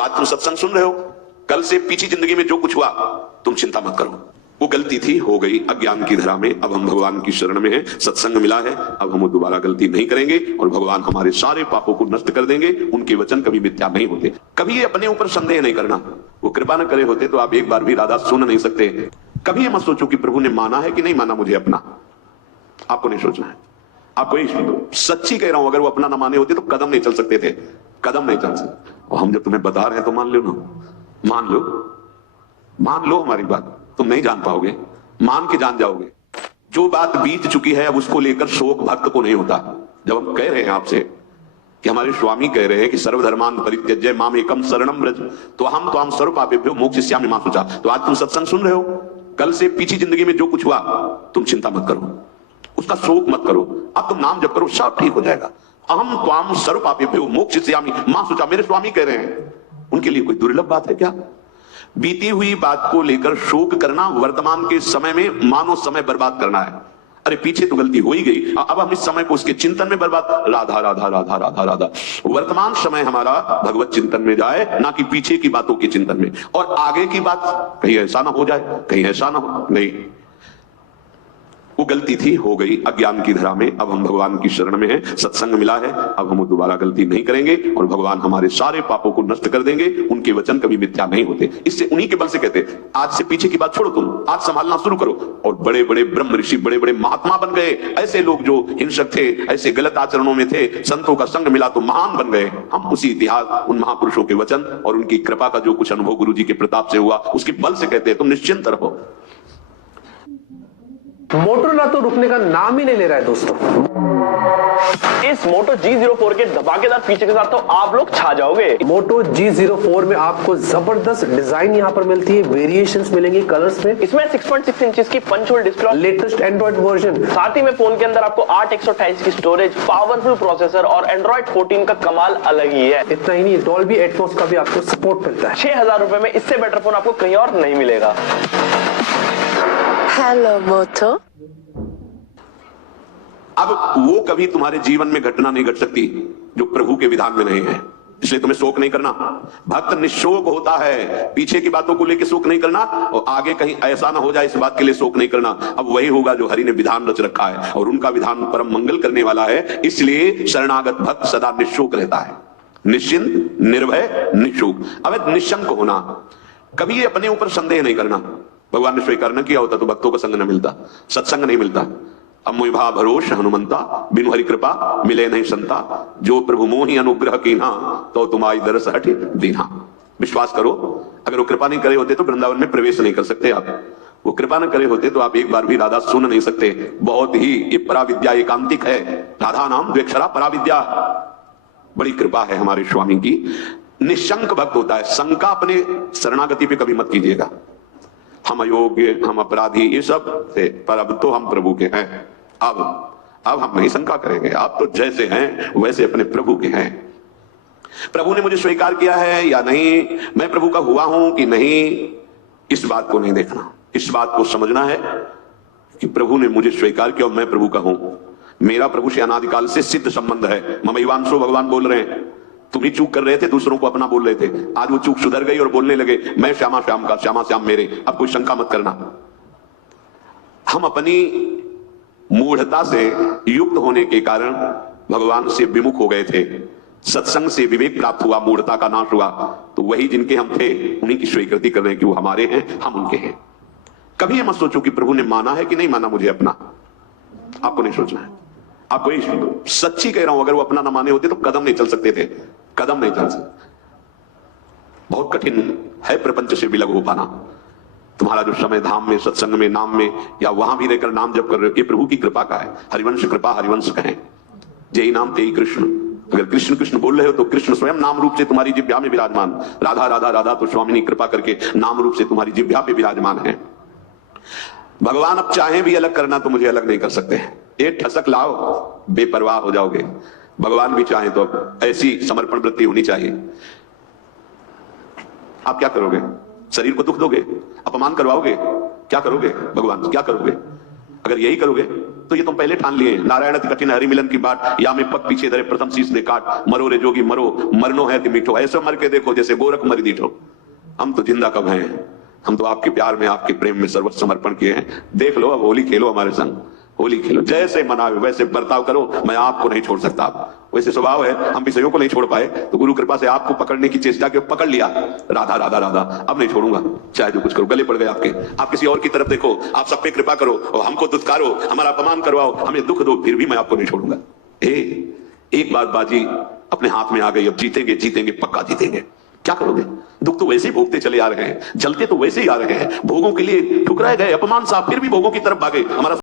आज तुम सत्संग सुन रहे हो, कल से पीछे जिंदगी में जो कुछ हुआ तुम चिंता मत करो। वो गलती थी, हो गई अज्ञान की धरा में, अब हम भगवान की शरण में हैं, सत्संग मिला है, अब हम दोबारा गलती नहीं करेंगे और भगवान हमारे सारे पापों को नष्ट कर देंगे। उनके वचन कभी मिथ्या नहीं होते। कभी ये अपने ऊपर संदेह नहीं करना, वो कृपा न करे होते तो आप एक बार भी राधा सुन नहीं सकते। कभी ये मत सोचो कि प्रभु ने माना है कि नहीं माना मुझे अपना, आपको नहीं सोचना है। आपको सच्ची कह रहा हूं, अगर वो अपना ना माने होते तो कदम नहीं चल सकते थे, कदम नहीं चल सकते। और हम जब तुम्हें बता रहे हैं तो मान लो ना, मान लो हमारी बात। तुम नहीं जान पाओगे, मान के जान जाओगे। जो बात बीत चुकी है अब उसको लेकर शोक भक्त को नहीं होता। जब हम कह रहे हैं आपसे कि हमारे स्वामी कह रहे हैं कि सर्वधर्मान परित्यज्य माम एकम शरणम व्रज, तो हम सर्व पापेभ्यो मोक्षयिष्यामि मा शुचा। तो आज तुम सत्संग सुन रहे हो, कल से पीछे जिंदगी में जो कुछ हुआ तुम चिंता मत करो, उसका शोक मत करो। अब तुम नाम जप करो, सब ठीक हो जाएगा। अहम त्वाम सर्व पापेभ्यो मोक्षयिष्यामि मा शुचा, मेरे स्वामी कह रहे हैं। उनके लिए कोई दुर्लभ बात है क्या? बीती हुई बात को लेकर शोक करना वर्तमान के समय में मानो समय बर्बाद करना है। अरे पीछे तो गलती हो ही गई, अब हम इस समय को उसके चिंतन में बर्बाद, राधा राधा राधा राधा राधा। वर्तमान समय हमारा भगवत चिंतन में जाए, ना कि पीछे की बातों के चिंतन में। और आगे की बात कहीं ऐसा ना हो जाए, कहीं ऐसा ना हो, नहीं, वो गलती थी, हो गई अज्ञान की धरा में, अब हम भगवान की शरण में हैं, सत्संग मिला है, अब हम दोबारा गलती नहीं करेंगे और भगवान हमारे सारे पापों को नष्ट कर देंगे। उनके वचन कभी मिथ्या नहीं होते। इससे उन्हीं के बल से कहते, आज से पीछे की बात छोड़ो, तुम आज संभालना शुरू करो। और बड़े बड़े ब्रह्म ऋषि, बड़े बड़े महात्मा बन गए। ऐसे लोग जो हिंसक थे, ऐसे गलत आचरणों में थे, संतों का संग मिला तो महान बन गए। हम उसी इतिहास, उन महापुरुषों के वचन और उनकी कृपा का जो कुछ अनुभव गुरु जी के प्रताप से हुआ, उसके बल से कहते हैं तुम निश्चिंत रहो। मोटोरोला तो रुकने का नाम ही नहीं ले रहा है दोस्तों। इस मोटो G04 के धमाकेदार फीचर के साथ तो आप लोग छा जाओगे। मोटो G04 में आपको जबरदस्त डिजाइन यहाँ पर मिलती है, वेरिएशंस मिलेंगी कलर्स में। इसमें 6.6 इंचेस की punch hole display, latest android version, साथ ही में फोन के अंदर आपको 8/128 की स्टोरेज, पावरफुल प्रोसेसर और एंड्रॉइड 14 का कमाल अलग ही है। इतना ही नहीं, डॉल्बी एटमॉस का भी आपको सपोर्ट मिलता है। 6,000 रुपए में इससे बेटर फोन आपको कहीं और नहीं मिलेगा। हेलो मोटो। अब वो कभी तुम्हारे जीवन में घटना नहीं घट सकती जो प्रभु के विधान में नहीं है, इसलिए तुम्हें शोक नहीं करना। भक्त निशोक होता है, पीछे की बातों को लेकर शोक नहीं करना और आगे कहीं ऐसा ना हो जाए इस बात के लिए शोक नहीं करना। अब वही होगा जो हरि ने विधान रच रखा है और उनका विधान परम मंगल करने वाला है। इसलिए शरणागत भक्त सदा निशोक रहता है, निश्चिंत, निर्भय, निशोक। अब निशंक होना, कभी ये अपने ऊपर संदेह नहीं करना। भगवान ने स्वीकार न किया होता तो भक्तों का संग न मिलता, सत्संग नहीं मिलता। अमुभा भरोस हनुमंता, बिनु हरि कृपा मिले नहीं संता, जो प्रभु मोहि अनुग्रह कीन्हा, तो तुम्हारी दरस हट दीन्हा। विश्वास करो, अगर वो कृपा नहीं करे होते तो वृंदावन में प्रवेश नहीं कर सकते आप। वो कृपा न करे होते तो आप एक बार भी राधा सुन नहीं सकते। बहुत ही ये पराविद्या एकांतिक है, राधा नाम द्वेक्षरा पराविद्या। बड़ी कृपा है हमारे स्वामी की। निशंक भक्त होता है, शंका अपने शरणागति पे कभी मत कीजिएगा। हम अयोग्य, हम अपराधी, ये सब थे, पर अब तो हम प्रभु के हैं। अब हम नहीं शंका करेंगे, आप तो जैसे हैं वैसे अपने प्रभु के हैं। प्रभु ने मुझे स्वीकार किया है या नहीं, मैं प्रभु का हुआ हूं कि नहीं, इस बात को नहीं देखना। इस बात को समझना है कि प्रभु ने मुझे स्वीकार किया और मैं प्रभु का हूं। मेरा प्रभु से अनादिकाल से सिद्ध संबंध है। ममैवांशो, भगवान बोल रहे हैं। तुम ही चूक कर रहे थे, दूसरों को अपना बोल रहे थे, आज वो चूक सुधर गई और बोलने लगे मैं श्यामा श्याम का, श्यामा श्याम मेरे। अब कोई शंका मत करना। हम अपनी मूढ़ता से युक्त होने के कारण भगवान से विमुख हो गए थे। सत्संग से विवेक प्राप्त हुआ, मूढ़ता का नाश हुआ, तो वही जिनके हम थे उन्हीं की स्वीकृति कर रहे हैं कि वो हमारे हैं, हम उनके हैं। कभी ये मत सोचो कि प्रभु ने माना है कि नहीं माना मुझे अपना, आपको नहीं सोचना है। आपको सच्ची कह रहा हूं, अगर वो अपना ना माने होते तो कदम नहीं चल सकते थे, कदम नहीं चल सकते। बहुत कठिन है प्रपंच से विलग हो पाना। तुम्हारा जो समय धाम में, सत्संग में, नाम में, या वहां भी रहकर नाम जप कर रहे हो, ये प्रभु की कृपा का है। हरिवंश कृपा, हरिवंश कहें, जय नाम तेई कृष्ण। अगर कृष्ण कृष्ण बोल रहे हो तो कृष्ण स्वयं नाम रूप से तुम्हारी जिह्वा में विराजमान। राधा राधा राधा तो स्वामिनी कृपा करके नाम रूप से तुम्हारी जिह्वा पे विराजमान है। भगवान अब चाहे भी अलग करना तो मुझे अलग नहीं कर सकते। एक ठसक लाओ, बेपरवाह हो जाओगे। भगवान भी चाहे तो ऐसी समर्पण वृत्ति होनी चाहिए। आप क्या करोगे? शरीर को दुख दोगे, अपमान करवाओगे, क्या करोगे? भगवान क्या करोगे? अगर यही करोगे तो ये तुम पहले ठान लिए। नारायण अति कठिन हरि मिलन की बाट, या में पग पीछे धरे प्रथम शीश दे काट, मरो रे जोगी मरो, मरनो है ति मीठो। ऐसे मर के देखो जैसे गोरख मरी दीठो। हम तो जिंदा कब हैं, हम तो आपके प्यार में, आपके प्रेम में सर्वस्व समर्पण किए हैं। देख लो, अब होली खेलो हमारे संग, होली खेलो, जैसे मनाओ वैसे बर्ताव करो, मैं आपको नहीं छोड़ सकता। वैसे स्वभाव है, हम विषयों को नहीं छोड़ पाए, तो गुरु कृपा से आपको पकड़ने की चेष्टा की, पकड़ लिया। राधा राधा राधा, अब नहीं छोड़ूंगा, चाहे जो कुछ करो। गले पड़ गए आपके, आप किसी और की तरफ देखो, आप सब पे कृपा करो और हमको दुत्कारो, हमारा अपमान करवाओ, हमें दुख दो, फिर भी मैं आपको नहीं छोड़ूंगा। एक बात बाजी अपने हाथ में आ गई, अब जीतेंगे, जीतेंगे, पक्का जीतेंगे। क्या करोगे? दुख तो वैसे ही भोगते चले आ रहे हैं, जलते तो वैसे ही आ रहे हैं, भोगों के लिए ठुकराए गए, अपमान सा, फिर भी भोगों की तरफ भागे। हमारा